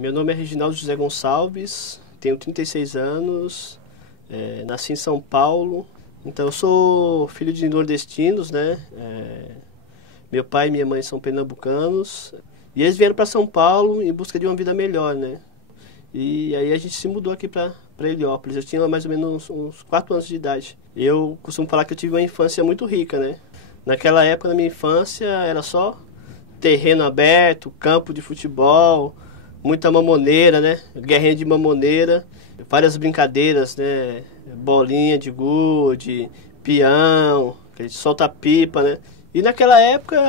Meu nome é Reginaldo José Gonçalves, tenho 36 anos, nasci em São Paulo. Então eu sou filho de nordestinos, né? Meu pai e minha mãe são pernambucanos e eles vieram para São Paulo em busca de uma vida melhor, né? E aí a gente se mudou aqui para Heliópolis. Eu tinha mais ou menos uns 4 anos de idade. Eu costumo falar que eu tive uma infância muito rica, né? Naquela época, na minha infância, era só terreno aberto, campo de futebol, muita mamoneira, né? Guerrinha de mamoneira, várias brincadeiras, né? Bolinha de gude, peão, aquele solta-pipa, né? E naquela época,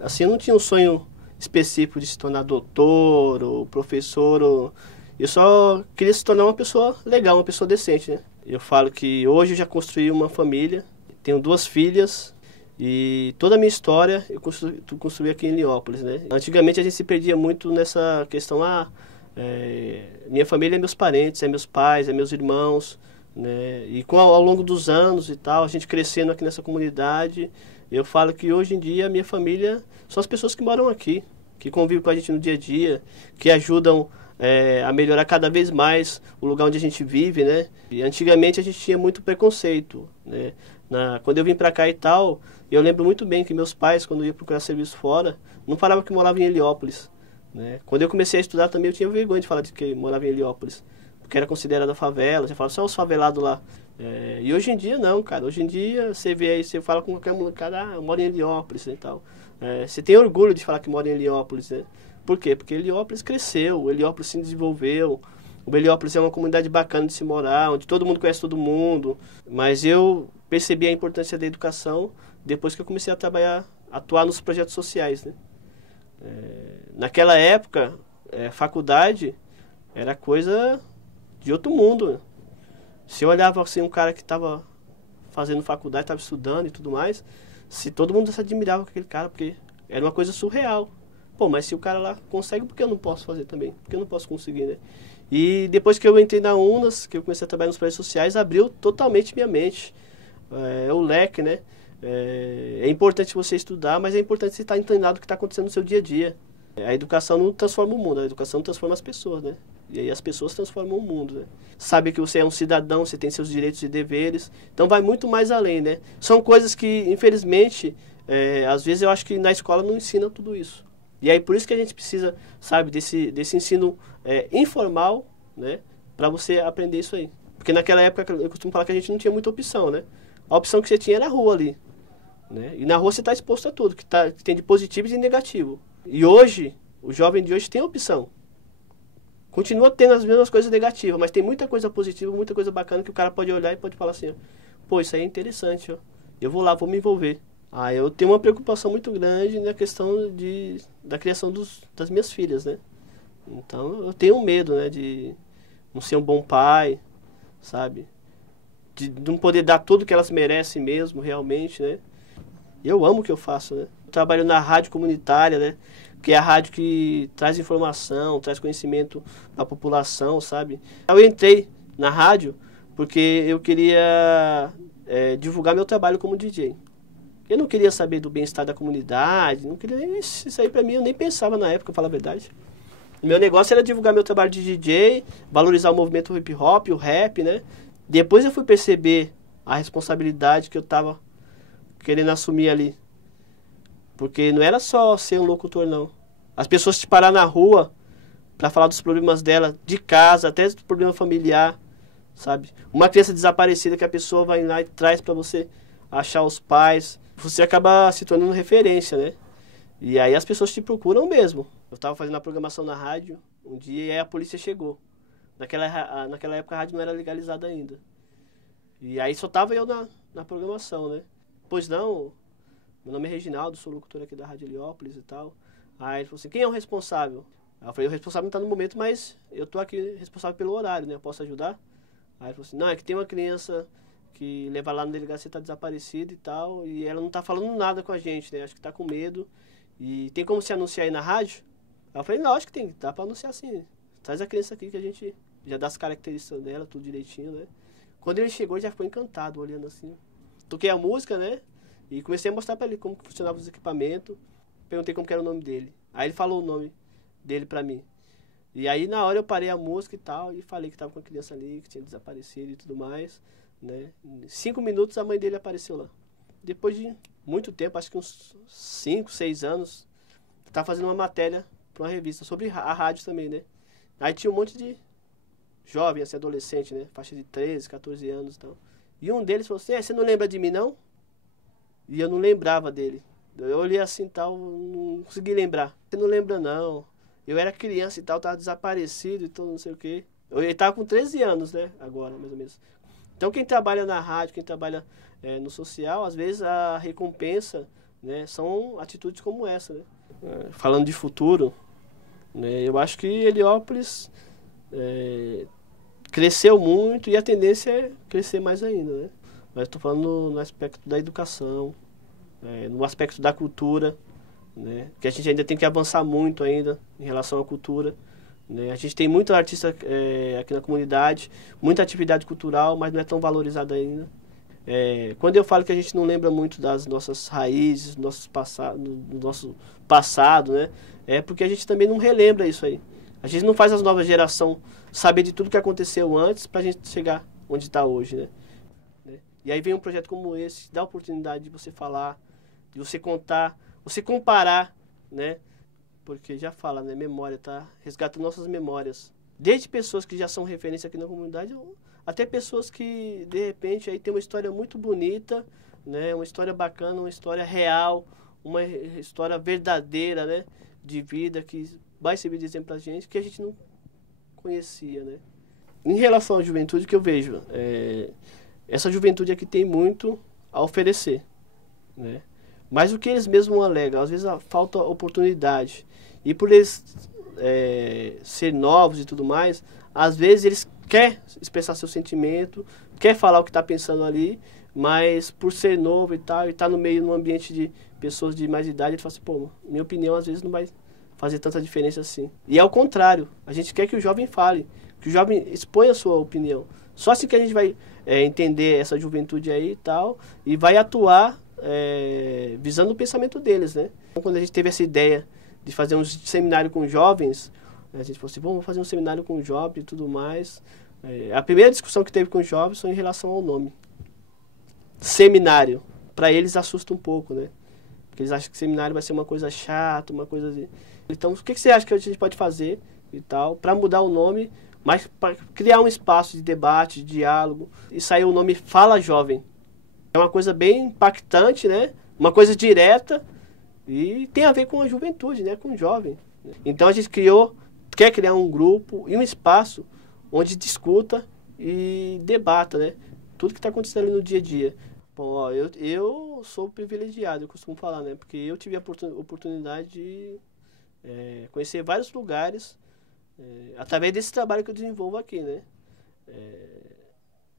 assim, eu não tinha um sonho específico de se tornar doutor ou professor. Eu só queria se tornar uma pessoa legal, uma pessoa decente, né? Eu falo que hoje eu já construí uma família, tenho 2 filhas. E toda a minha história eu construí aqui em Heliópolis, né? Antigamente a gente se perdia muito nessa questão, minha família é meus parentes, é meus pais, é meus irmãos, né? E ao longo dos anos e tal, a gente crescendo aqui nessa comunidade, eu falo que hoje em dia a minha família são as pessoas que moram aqui, que convivem com a gente no dia a dia, que ajudam a melhorar cada vez mais o lugar onde a gente vive, né? E antigamente a gente tinha muito preconceito, né? Quando eu vim pra cá e tal, eu lembro muito bem que meus pais, quando iam procurar serviço fora, não falavam que moravam em Heliópolis, né? Quando eu comecei a estudar também, eu tinha vergonha de falar de que morava em Heliópolis, porque era considerada favela, já falava só os favelados lá. E hoje em dia não, cara. Hoje em dia você vê aí, você fala com qualquer molecada, eu moro em Heliópolis e tal. Você tem orgulho de falar que mora em Heliópolis, né? Por quê? Porque Heliópolis cresceu, Heliópolis se desenvolveu. O Heliópolis é uma comunidade bacana de se morar, onde todo mundo conhece todo mundo. Mas eu percebi a importância da educação depois que eu comecei a atuar nos projetos sociais, né? Naquela época, faculdade era coisa de outro mundo. Se eu olhava assim, um cara que estava fazendo faculdade, estava estudando e tudo mais, se todo mundo se admirava com aquele cara, porque era uma coisa surreal. Pô, mas se o cara lá consegue, por que eu não posso fazer também? Por que eu não posso conseguir, né? E depois que eu entrei na UNAS, que eu comecei a trabalhar nos projetos sociais, abriu totalmente minha mente. O leque, né? É importante você estudar, mas é importante você estar entendendo o que está acontecendo no seu dia a dia. A educação não transforma o mundo, a educação transforma as pessoas, né? E aí as pessoas transformam o mundo, né? Sabe que você é um cidadão, você tem seus direitos e deveres, então vai muito mais além, né? São coisas que, infelizmente, às vezes eu acho que na escola não ensina tudo isso. E aí por isso que a gente precisa, sabe, desse ensino informal, né? Para você aprender isso aí. Porque naquela época, eu costumo falar que a gente não tinha muita opção, né? A opção que você tinha era a rua ali, né? E na rua você está exposto a tudo, que tem de positivo e de negativo. E hoje, o jovem de hoje tem opção. Continua tendo as mesmas coisas negativas, mas tem muita coisa positiva, muita coisa bacana que o cara pode olhar e pode falar assim, pô, isso aí é interessante, ó. Eu vou lá, vou me envolver. Eu tenho uma preocupação muito grande na questão da criação das minhas filhas, né? Então, eu tenho medo, né, de não ser um bom pai, sabe? De não poder dar tudo que elas merecem mesmo, realmente, né? Eu amo o que eu faço, né? Eu trabalho na rádio comunitária, né? Que é a rádio que traz informação, traz conhecimento para a população, sabe? Eu entrei na rádio porque eu queria divulgar meu trabalho como DJ. Eu não queria saber do bem-estar da comunidade, não queria nem isso aí pra mim, eu nem pensava na época, pra falar a verdade. O meu negócio era divulgar meu trabalho de DJ, valorizar o movimento hip hop, o rap, né? Depois eu fui perceber a responsabilidade que eu tava querendo assumir ali. Porque não era só ser um locutor, não. As pessoas te parar na rua pra falar dos problemas dela, de casa, até do problema familiar, sabe? Uma criança desaparecida que a pessoa vai lá e traz pra você achar os pais. Você acaba se tornando referência, né? E aí as pessoas te procuram mesmo. Eu estava fazendo a programação na rádio um dia e aí a polícia chegou. Naquela época a rádio não era legalizada ainda. E aí só tava eu na programação, né? Pois não, meu nome é Reginaldo, sou locutor aqui da Rádio Heliópolis e tal. Aí ele falou assim, quem é o responsável? Aí eu falei, o responsável não está no momento, mas eu tô aqui responsável pelo horário, né? Eu posso ajudar? Aí ele falou assim, não, é que tem uma criança que leva lá na delegacia, está desaparecida e tal, e ela não está falando nada com a gente, né? Acho que está com medo. E tem como se anunciar aí na rádio? Aí eu falei, não, acho que tem, dá para anunciar sim. Traz a criança aqui que a gente já dá as características dela, tudo direitinho, né? Quando ele chegou, já ficou encantado, olhando assim. Toquei a música, né? E comecei a mostrar para ele como que funcionava os equipamentos. Perguntei como que era o nome dele. Aí ele falou o nome dele pra mim. E aí na hora eu parei a música e tal, e falei que tava com a criança ali, que tinha desaparecido e tudo mais, né? Em 5 minutos a mãe dele apareceu lá. Depois de muito tempo, acho que uns 5, 6 anos, tava fazendo uma matéria pra uma revista, sobre a rádio também, né? Aí tinha um monte de jovem, assim, adolescente, né? Faixa de 13, 14 anos e tal. E um deles falou assim, você não lembra de mim, não? E eu não lembrava dele. Eu olhei assim e tal, não consegui lembrar. Você não lembra, não. Eu era criança e tal, tava desaparecido e tal, não sei o quê. Ele tava com 13 anos, né? Agora, mais ou menos. Então, quem trabalha na rádio, quem trabalha no social, às vezes a recompensa, né, são atitudes como essa, né? Falando de futuro, né, eu acho que Heliópolis cresceu muito e a tendência é crescer mais ainda, né? Mas estou falando no aspecto da educação, no aspecto da cultura, né? Que a gente ainda tem que avançar muito ainda em relação à cultura, né? A gente tem muito artista aqui na comunidade, muita atividade cultural, mas não é tão valorizada ainda. Quando eu falo que a gente não lembra muito das nossas raízes, do nosso passado, né? É porque a gente também não relembra isso aí. A gente não faz as novas gerações saber de tudo que aconteceu antes para a gente chegar onde está hoje, né? E aí vem um projeto como esse, dá a oportunidade de você falar, de você contar, você comparar, né? Porque já fala, né? Memória, tá? Resgata nossas memórias. Desde pessoas que já são referência aqui na comunidade, até pessoas que, de repente, aí tem uma história muito bonita, né? Uma história bacana, uma história real, uma história verdadeira, né? De vida, que vai servir de exemplo pra gente, que a gente não conhecia, né? Em relação à juventude, que eu vejo, essa juventude aqui tem muito a oferecer, né? Mas o que eles mesmos alegam, às vezes falta oportunidade. E por eles ser novos e tudo mais, às vezes eles querem expressar seu sentimento, quer falar o que está pensando ali, mas por ser novo e tal, e estar no meio, num ambiente de pessoas de mais idade, ele fala assim, pô, minha opinião às vezes não vai fazer tanta diferença assim. E é o contrário, a gente quer que o jovem fale, que o jovem exponha a sua opinião. Só assim que a gente vai entender essa juventude aí e tal, e vai atuar visando o pensamento deles, né? Então, quando a gente teve essa ideia de fazer um seminário com jovens, a gente falou assim, vamos fazer um seminário com jovens e tudo mais. A primeira discussão que teve com os jovens foi em relação ao nome. Seminário. Para eles assusta um pouco, né? Porque eles acham que seminário vai ser uma coisa chata, uma coisa assim. Então, o que você acha que a gente pode fazer e tal, para mudar o nome, mas para criar um espaço de debate, de diálogo, e sair o nome Fala Jovem. É uma coisa bem impactante, né? Uma coisa direta e tem a ver com a juventude, né? Com o jovem. Então a gente quer criar um grupo e um espaço onde discuta e debata, né? Tudo que está acontecendo ali no dia a dia. Bom, ó, eu sou privilegiado, eu costumo falar, né? Porque eu tive a oportunidade de conhecer vários lugares através desse trabalho que eu desenvolvo aqui, né?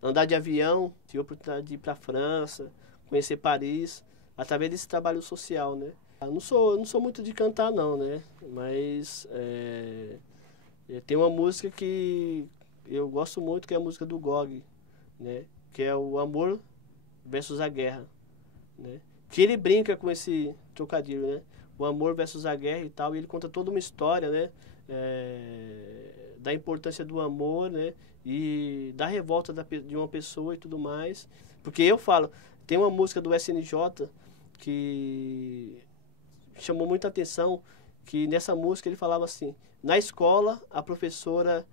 Andar de avião, tive a oportunidade de ir para a França, conhecer Paris, através desse trabalho social, né? Eu não sou muito de cantar não, né? Mas tem uma música que eu gosto muito, que é a música do Gog, né? Que é o Amor versus a Guerra, né? Que ele brinca com esse trocadilho, né? O amor versus a guerra e tal, e ele conta toda uma história, né? Da importância do amor, né? E da revolta de uma pessoa e tudo mais. Porque eu falo, tem uma música do SNJ que chamou muita atenção, que nessa música ele falava assim, na escola a professora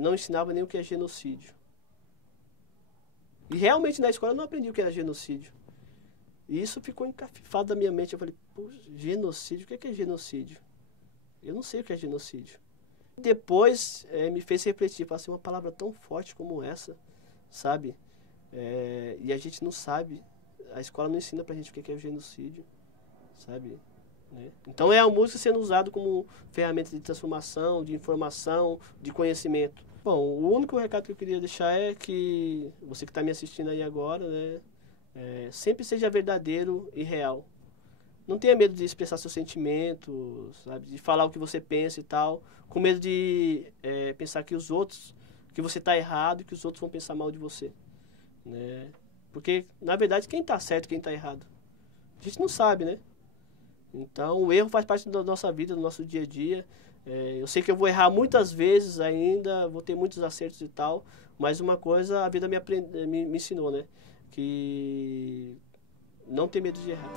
não ensinava nem o que é genocídio. E realmente na escola eu não aprendi o que era genocídio. E isso ficou encafifado da minha mente. Eu falei, pô, genocídio? O que é genocídio? Eu não sei o que é genocídio. Depois me fez refletir, falei assim, uma palavra tão forte como essa, sabe? E a gente não sabe, a escola não ensina pra gente o que é o genocídio, sabe? Né? Então é a música sendo usada como ferramenta de transformação, de informação, de conhecimento. Bom, o único recado que eu queria deixar é que você que está me assistindo aí agora, né? Sempre seja verdadeiro e real. Não tenha medo de expressar seus sentimentos, sabe? De falar o que você pensa e tal, com medo de pensar que que você está errado e que os outros vão pensar mal de você, né? Porque, na verdade, quem está certo e quem está errado? A gente não sabe, né? Então, o erro faz parte da nossa vida, do nosso dia a dia. Eu sei que eu vou errar muitas vezes ainda, vou ter muitos acertos e tal, mas uma coisa a vida me ensinou, né? Que não ter medo de errar.